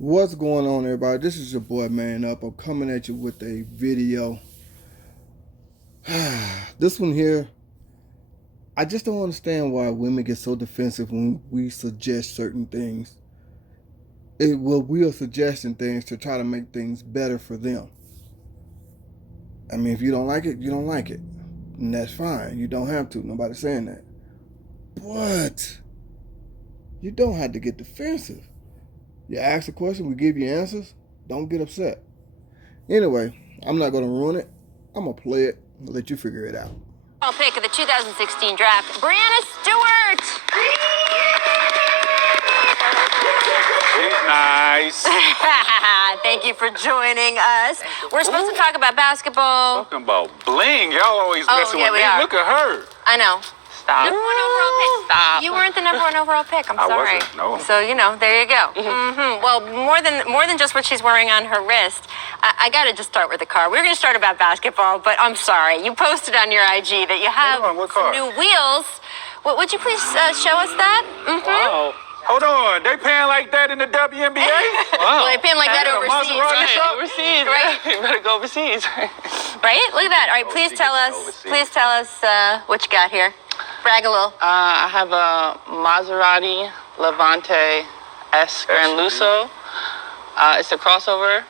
What's going on, everybody? This is your boy Man Up. I'm coming at you with a video. This one here, I just don't understand why women get so defensive when we suggest certain things. We are suggesting things to try to make things better for them. I mean, if you don't like it, you don't like it. And that's fine. You don't have to. Nobody's saying that. But you don't have to get defensive. You ask a question, we give you answers. Don't get upset. Anyway, I'm not going to ruin it. I'm going to play it and let you figure it out. Pick of the 2016 draft, Brianna Stewart. She's nice. Thank you for joining us. We're supposed to talk about basketball. Talking about bling. Y'all always messing with me. are. Look at her. I know. Stop. Number one overall pick. Stop. You weren't the number one overall pick. I'm sorry. Wasn't, no. So there you go. Well, more than just what she's wearing on her wrist. I got to just start with the car. We were going to start about basketball, but I'm sorry. You posted on your IG that you have What some car? new wheels. Would you please show us that? Wow. Hold on. They paying like that in the WNBA? Well, they're paying like that Hey, overseas. Maserati shop? Overseas, Right. You better go overseas. Right? Look at that. All right, Oh, please she tell getting us. overseas. Please tell us what you got here. Brag a little. I have a Maserati Levante S Gran SUV. Lusso. It's a crossover.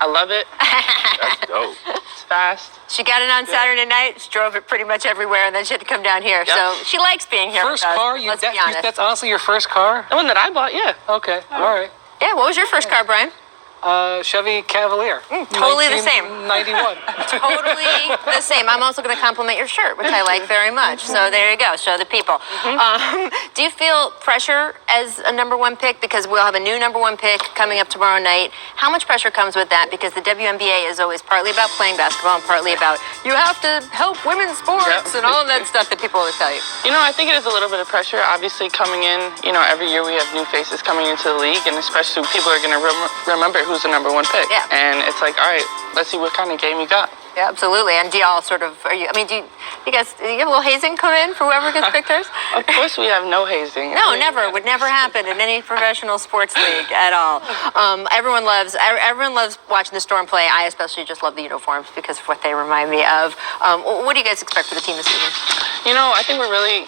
I love it. That's dope. It's fast. She got it on Saturday night. She drove it pretty much everywhere, and then she had to come down here. Yep. So she likes being here. First with us. car? Let's be honest. That's honestly your first car? The one that I bought, yeah. Okay, all right. Yeah. What was your first car, Brian? Chevy Cavalier. Totally the same. 91. Totally the same. I'm also going to compliment your shirt, which I like very much. So there you go. Show the people. Do you feel pressure as a number one pick? Because we'll have a new number one pick coming up tomorrow night. How much pressure comes with that? Because the WNBA is always partly about playing basketball and partly about you have to help women's sports and all of that stuff that people always tell you. You know, I think it is a little bit of pressure. Obviously, coming in, every year we have new faces coming into the league, and especially people are going to remember who's the number one pick. Yeah. And it's like, all right, let's see what kind of game you got. Yeah, absolutely. And do y'all sort of, do you have a little hazing come in for whoever gets picked theirs? Of course, we have no hazing. No, never. Would never happen in any professional sports league at all. Everyone loves watching the Storm play. I especially just love the uniforms because of what they remind me of. What do you guys expect for the team this season? I think we're really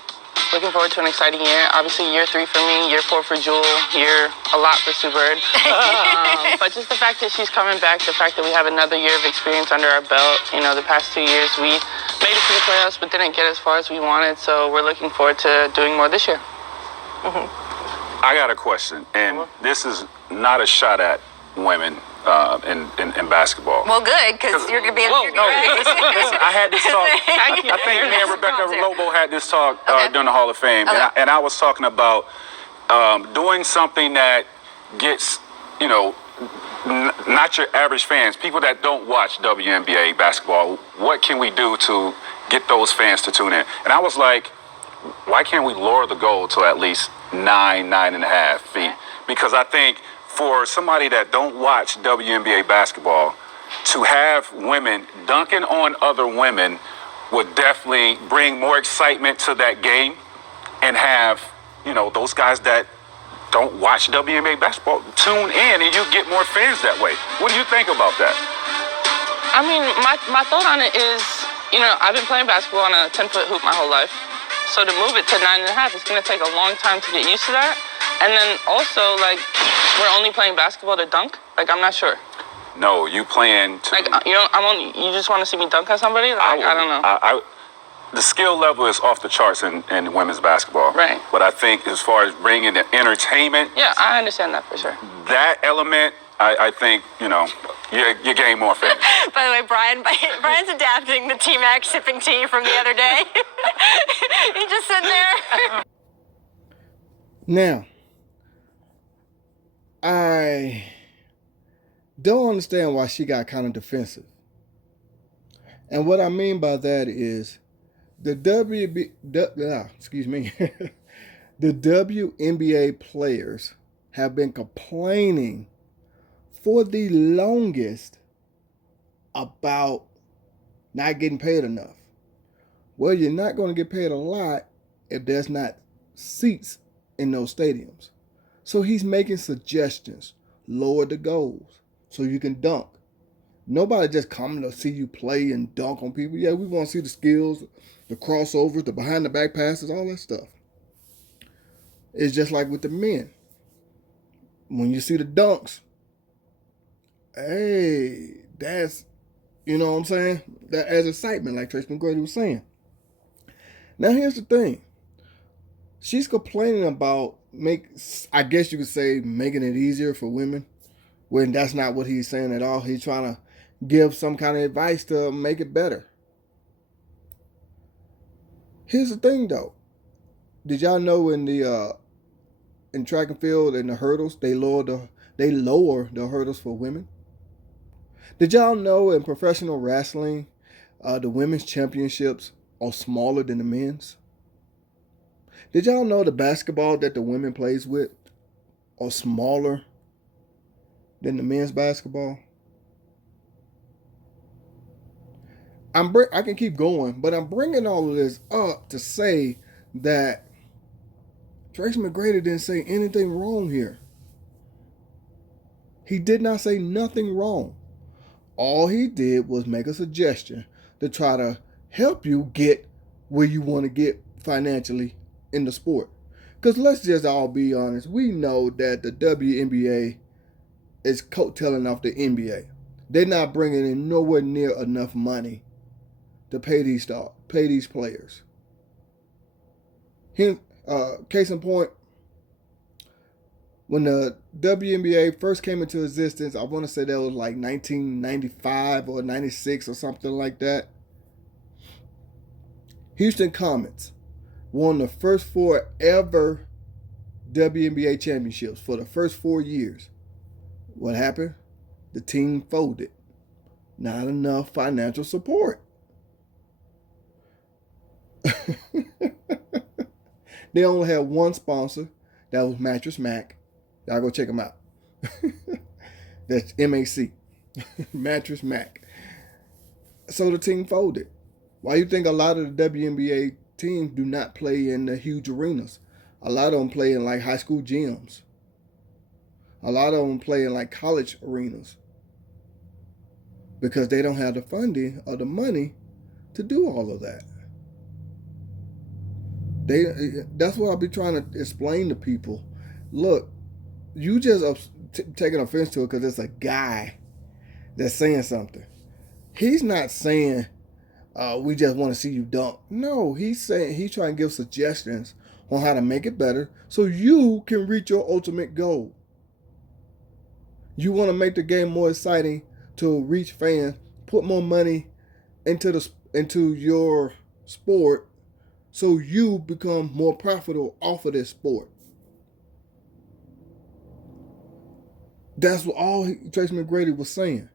looking forward to an exciting year. Obviously, year 3 for me, year 4 for Jewel, a lot for Sue Bird. But just the fact that she's coming back, the fact that we have another year of experience under our belt. The past 2 years we made it to the playoffs but didn't get as far as we wanted. So we're looking forward to doing more this year. I got a question, and this is not a shot at women in basketball. Well, good, because you're going to be Listen, I had this talk. I think me and Rebecca Lobo had this talk during the Hall of Fame, Okay. and I was talking about doing something that gets, not your average fans, people that don't watch WNBA basketball. What can we do to get those fans to tune in? And I was like, why can't we lower the goal to at least 9.5 feet? Because I think for somebody that don't watch WNBA basketball, to have women dunking on other women would definitely bring more excitement to that game, and have, those guys that don't watch WNBA basketball tune in, and you get more fans that way. What do you think about that? I mean, my thought on it is, I've been playing basketball on a 10-foot hoop my whole life. So to move it to 9.5, it's going to take a long time to get used to that. And then also, we're only playing basketball to dunk? I'm not sure. No, you playing to... you just want to see me dunk on somebody? I don't know. The skill level is off the charts in women's basketball. Right. But I think as far as bringing the entertainment... Yeah, I understand that for sure. That element, I think, you gain more fans. By the way, Brian's adapting the T-Mac sipping tea from the other day. He just sitting there. Now, I don't understand why she got kind of defensive. And what I mean by that is the the WNBA players have been complaining for the longest about not getting paid enough. Well, you're not going to get paid a lot if there's not seats in those stadiums. So he's making suggestions. lower the goals so you can dunk. Nobody just coming to see you play and dunk on people. Yeah, we want to see the skills, the crossovers, the behind the back passes, all that stuff. It's just like with the men. When you see the dunks, hey, that's, you know what I'm saying? That adds excitement, like Tracy Mcgrady was saying. Now here's the thing. She's complaining about I guess you could say making it easier for women, when that's not what he's saying at all. He's trying to give some kind of advice to make it better. Here's the thing though. Did y'all know in track and field and the hurdles, they lower the hurdles for women? Did y'all know in professional wrestling, the women's championships are smaller than the men's? Did y'all know the basketball that the women plays with are smaller than the men's basketball? I can keep going, but I'm bringing all of this up to say that Tracy Mcgrady didn't say anything wrong here. He did not say nothing wrong. All he did was make a suggestion to try to help you get where you want to get financially in the sport. Because let's just all be honest, we know that the WNBA is coattailing off the NBA. They're not bringing in nowhere near enough money to pay these players. Case in point, when the WNBA first came into existence, I want to say that was like 1995 or 96 or something like that. Houston Comets won the first 4 ever WNBA championships for the first 4 years. What happened? The team folded. Not enough financial support. They only had one sponsor. That was Mattress Mac. Y'all go check them out. That's MAC. Mattress Mac. So the team folded. Why you think a lot of the WNBA teams do not play in the huge arenas? A lot of them play in like high school gyms. A lot of them play in like college arenas. Because they don't have the funding or the money to do all of that. That's what I'll be trying to explain to people. Look, you just taking offense to it because it's a guy that's saying something. He's not saying we just want to see you dunk. No, he's saying he's trying to give suggestions on how to make it better so you can reach your ultimate goal. You want to make the game more exciting to reach fans, put more money into your sport so you become more profitable off of this sport. That's what all Tracy Mcgrady was saying.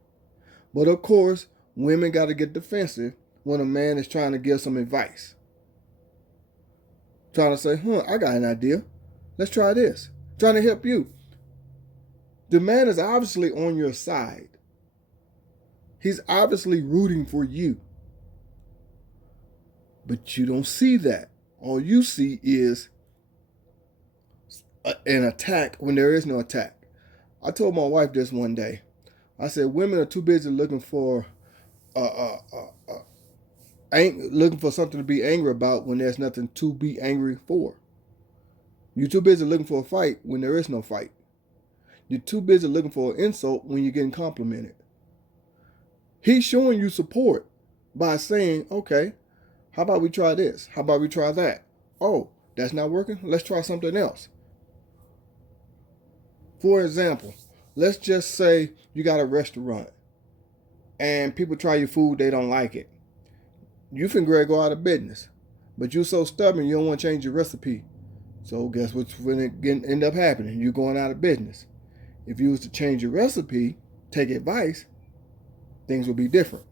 But of course, women got to get defensive when a man is trying to give some advice. Trying to say, I got an idea. Let's try this. Trying to help you. The man is obviously on your side. He's obviously rooting for you. But you don't see that. All you see is an attack when there is no attack. I told my wife this one day. I said, women are too busy looking for something to be angry about when there's nothing to be angry for. You're too busy looking for a fight when there is no fight. You're too busy looking for an insult when you're getting complimented. He's showing you support by saying, okay, how about we try this? How about we try that? Oh, that's not working? Let's try something else. For example, let's just say you got a restaurant and people try your food, they don't like it. You finna go out of business. But you're so stubborn, you don't want to change your recipe. So guess what's going to end up happening? You're going out of business. If you was to change your recipe, take advice, things will be different.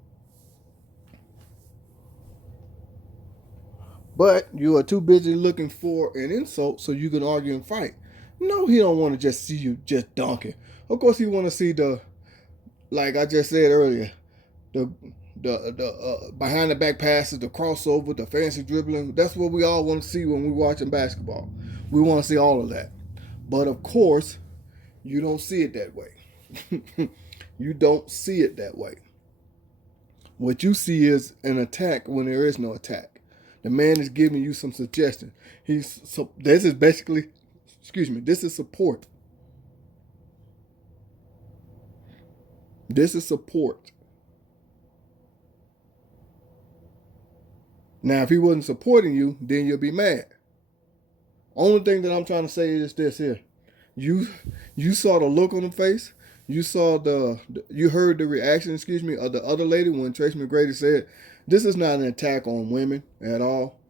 But you are too busy looking for an insult so you can argue and fight. No, he don't want to just see you just dunking. Of course, he want to see like I just said earlier, the behind the back passes, the crossover, the fancy dribbling. That's what we all want to see when we're watching basketball. We want to see all of that. But of course, You don't see it that way. You don't see it that way. What you see is an attack when there is no attack. The man is giving you some suggestion. This is basically, this is support. This is support. Now, if he wasn't supporting you, then you'll be mad. Only thing that I'm trying to say is this here. You saw the look on the face. You saw you heard the reaction, of the other lady when Tracy Mcgrady said, this is not an attack on women at all.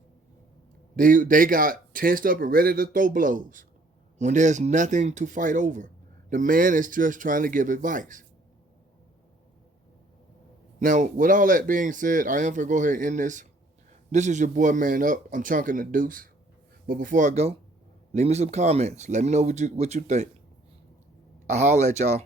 They got tensed up and ready to throw blows when there's nothing to fight over. The man is just trying to give advice. Now, with all that being said, I am going to go ahead and end this. This is your boy Man Up. I'm chunking the deuce. But before I go, leave me some comments. Let me know what you think. I'll holler at y'all.